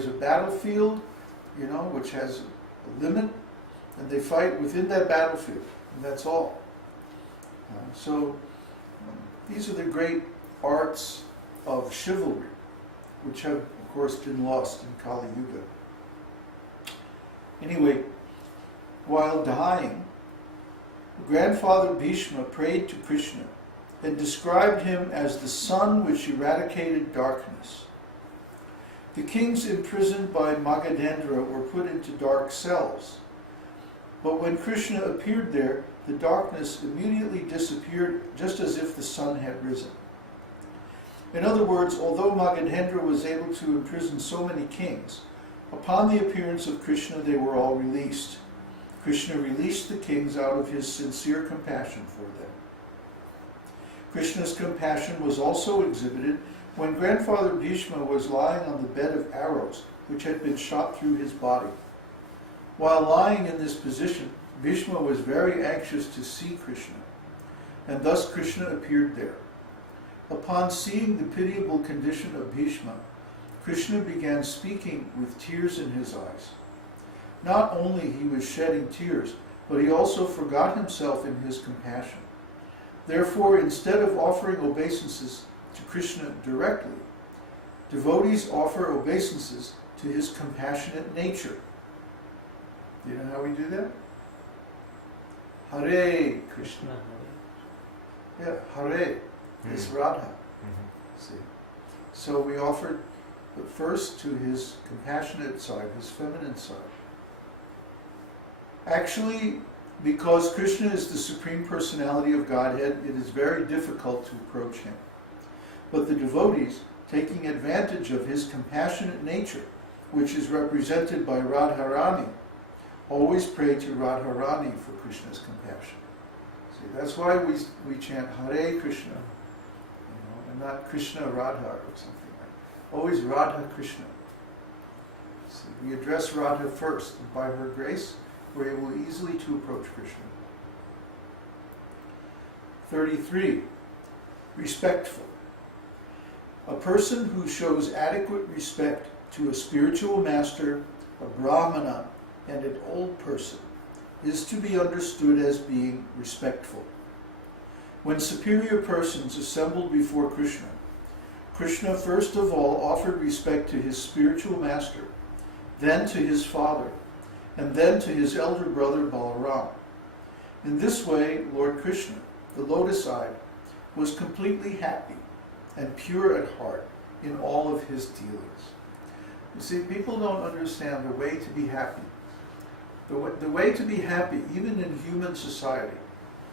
There's a battlefield, which has a limit, and they fight within that battlefield, and that's all. So these are the great arts of chivalry, which have, of course, been lost in Kali Yuga. Anyway, while dying, grandfather Bhishma prayed to Kṛṣṇa and described him as the sun which eradicated darkness. The kings imprisoned by Magadendra were put into dark cells, but when Kṛṣṇa appeared there, the darkness immediately disappeared, just as if the sun had risen. In other words, although Magadendra was able to imprison so many kings, upon the appearance of Kṛṣṇa they were all released. Kṛṣṇa released the kings out of his sincere compassion for them. Kṛṣṇa's compassion was also exhibited when grandfather Bhishma was lying on the bed of arrows which had been shot through his body. While lying in this position, Bhishma was very anxious to see Kṛṣṇa, and thus Kṛṣṇa appeared there. Upon seeing the pitiable condition of Bhishma, Kṛṣṇa began speaking with tears in his eyes. Not only he was shedding tears, but he also forgot himself in his compassion. Therefore, instead of offering obeisances to Kṛṣṇa directly, devotees offer obeisances to his compassionate nature. Do you know how we do that? Hare Krishna. Yeah, Hare is Radha. See? So we offer first to his compassionate side, his feminine side. Actually, because Kṛṣṇa is the Supreme Personality of Godhead, it is very difficult to approach him. But the devotees, taking advantage of his compassionate nature, which is represented by Radharani, always pray to Radharani for Kṛṣṇa's compassion. See, that's why we chant Hare Krishna, and not Krishna Radha or something like that. Always Radha Krishna. See, we address Radha first, and by her grace, we're able easily to approach Kṛṣṇa. 33. Respectful. A person who shows adequate respect to a spiritual master, a brahmana, and an old person is to be understood as being respectful. When superior persons assembled before Kṛṣṇa, Kṛṣṇa first of all offered respect to his spiritual master, then to his father, and then to his elder brother Balaram. In this way, Lord Kṛṣṇa, the lotus-eyed, was completely happy and pure at heart in all of his dealings. You see, people don't understand the way to be happy. The way to be happy, even in human society,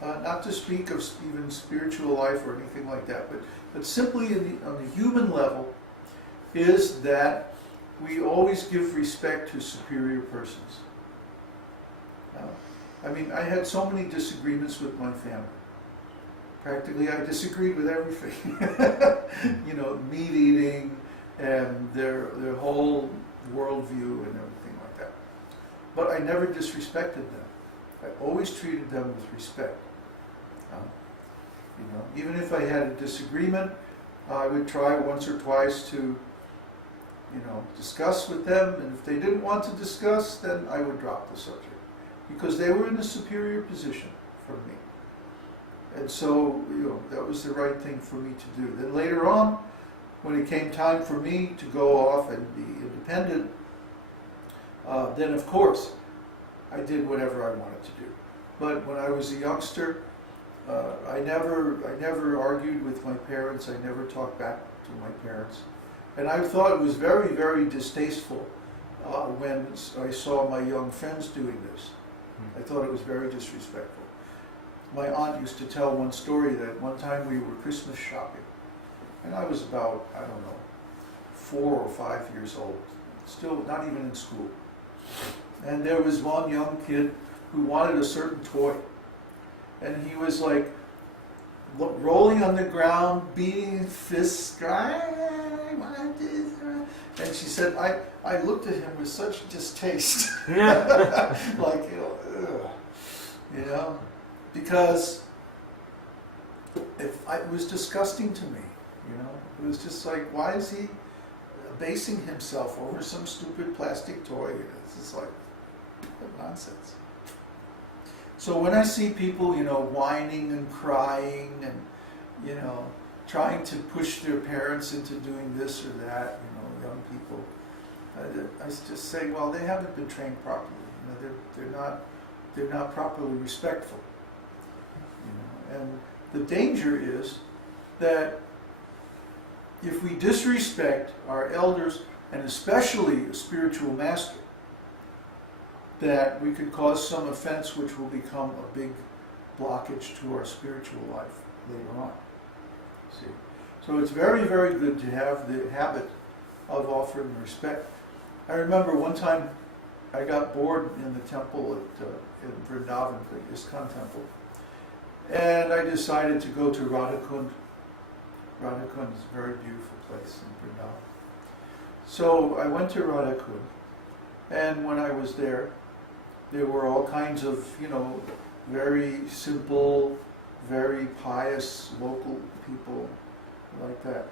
not to speak of even spiritual life or anything like that, but simply on the human level, is that we always give respect to superior persons. I had so many disagreements with my family. Practically, I disagreed with everything. Meat eating and their whole worldview and everything like that. But I never disrespected them. I always treated them with respect. Even if I had a disagreement, I would try once or twice to, discuss with them. And if they didn't want to discuss, then I would drop the subject, because they were in a superior position from me. And so, that was the right thing for me to do. Then later on, when it came time for me to go off and be independent, then of course, I did whatever I wanted to do. But when I was a youngster, I never argued with my parents. I never talked back to my parents. And I thought it was very, very distasteful when I saw my young friends doing this. I thought it was very disrespectful. My aunt used to tell one story that one time we were Christmas shopping, and I was about, 4 or 5 years old, still not even in school. And there was one young kid who wanted a certain toy, and he was like rolling on the ground, beating fists, I want this. And she said, I looked at him with such distaste. Like, ugh. Because it was disgusting to me, It was just like, why is he abasing himself over some stupid plastic toy. It's just like, what nonsense. So when I see people, whining and crying and, trying to push their parents into doing this or that, young people, I just say, well, they haven't been trained properly. They're not properly respectful. And the danger is that if we disrespect our elders, and especially a spiritual master, that we could cause some offense which will become a big blockage to our spiritual life later on. See? So it's very, very good to have the habit of offering respect. I remember one time I got bored in the temple in Vrindavan, the ISKCON temple, and I decided to go to Radhakund. Radhakund is a very beautiful place in Vrindavan. So I went to Radhakund, and when I was there were all kinds of, very simple, very pious local people like that.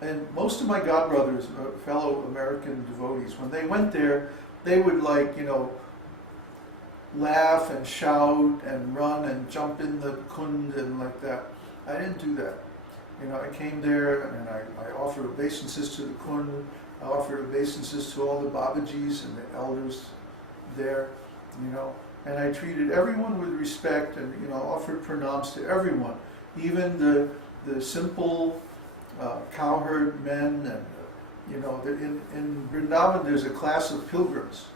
And most of my godbrothers, fellow American devotees, when they went there, they would laugh and shout and run and jump in the kund and like that. I didn't do that. I came there and I offered obeisances to the kund. I offered obeisances to all the Babajis and the elders there, and I treated everyone with respect and, offered pranams to everyone, even the simple cowherd men and, in Vrindavan there's a class of pilgrims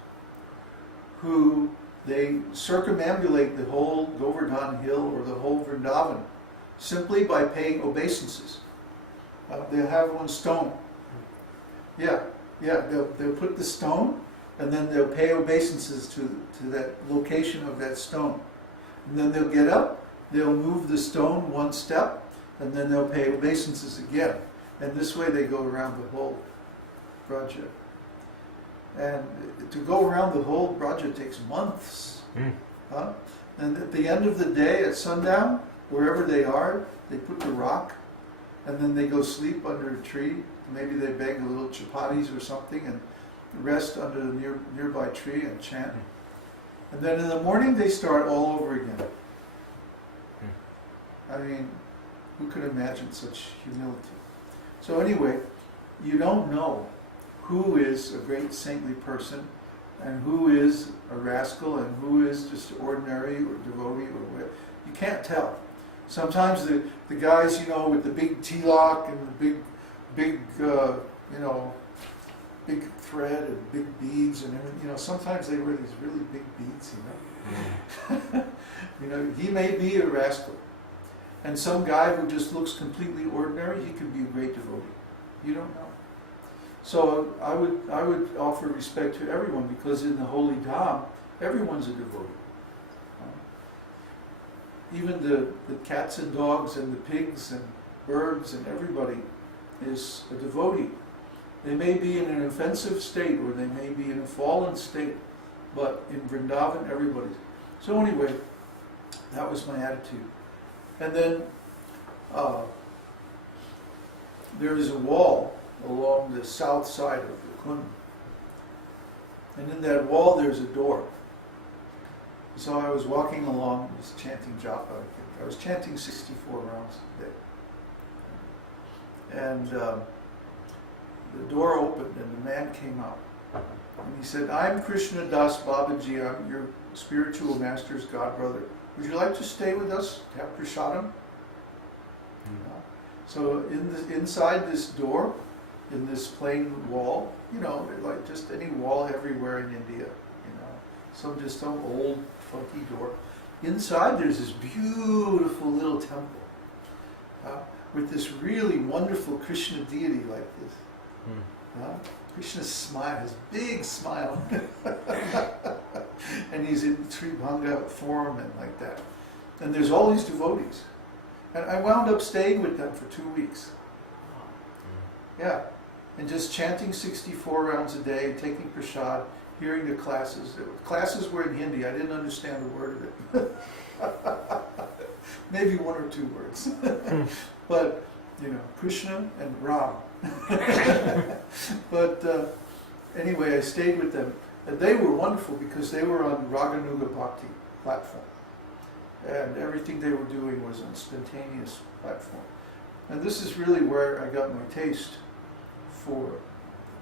who they circumambulate the whole Govardhan Hill or the whole Vrindavan simply by paying obeisances. They'll have one stone. They'll put the stone and then they'll pay obeisances to that location of that stone. And then they'll get up, they'll move the stone one step, and then they'll pay obeisances again. And this way they go around the whole Braja. And to go around the whole Braja takes months. And at the end of the day, at sundown, wherever they are, they put the rock, and then they go sleep under a tree. Maybe they beg a little chapatis or something, and rest under the nearby tree and chant. And then in the morning they start all over again. I mean, who could imagine such humility? So anyway, you don't know who is a great saintly person and who is a rascal and who is just ordinary or devotee or whatever. You can't tell. Sometimes the guys, with the big tilak and the big big thread and big beads and everything, sometimes they wear these really big beads, he may be a rascal. And some guy who just looks completely ordinary, he could be a great devotee. You don't know. So I would offer respect to everyone, because in the holy dham, everyone's a devotee. Even the cats and dogs and the pigs and birds and everybody is a devotee. They may be in an offensive state or they may be in a fallen state, but in Vrindavan, everybody's. So anyway, that was my attitude. And then there is a wall along the south side of the kund. And in that wall there's a door. So I was walking along, just chanting japa, I think. I was chanting 64 rounds a day. And the door opened and the man came out. And he said, "I'm Kṛṣṇa Das Babaji, I'm your spiritual master's godbrother. Would you like to stay with us, have prasadam?" So inside this door, in this plain wall, like just any wall everywhere in India, some old funky door. Inside there's this beautiful little temple with this really wonderful Krishna deity like this. Krishna's smile, his big smile. And he's in Tribhanga form and like that. And there's all these devotees. And I wound up staying with them for 2 weeks. Yeah. And just chanting 64 rounds a day, taking prasad, hearing the classes. The classes were in Hindi. I didn't understand a word of it. Maybe 1 or 2 words. But, Krishna and Ram, But anyway, I stayed with them. And they were wonderful because they were on Raganuga Bhakti platform. And everything they were doing was on spontaneous platform. And this is really where I got my taste for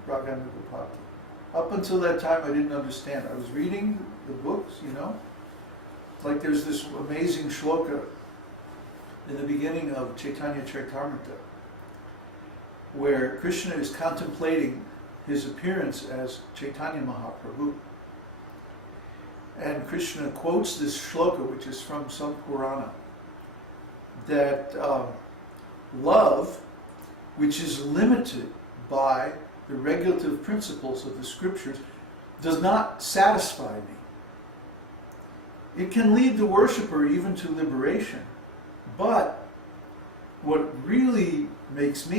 Raganuga Bhakti. Up until that time I didn't understand. I was reading the books, you know. Like there's this amazing shloka in the beginning of Chaitanya Charitamrita where Krishna is contemplating his appearance as Chaitanya Mahaprabhu. And Krishna quotes this shloka, which is from some Purana, that love, which is limited by the regulative principles of the scriptures, does not satisfy me. It can lead the worshipper even to liberation, but what really makes me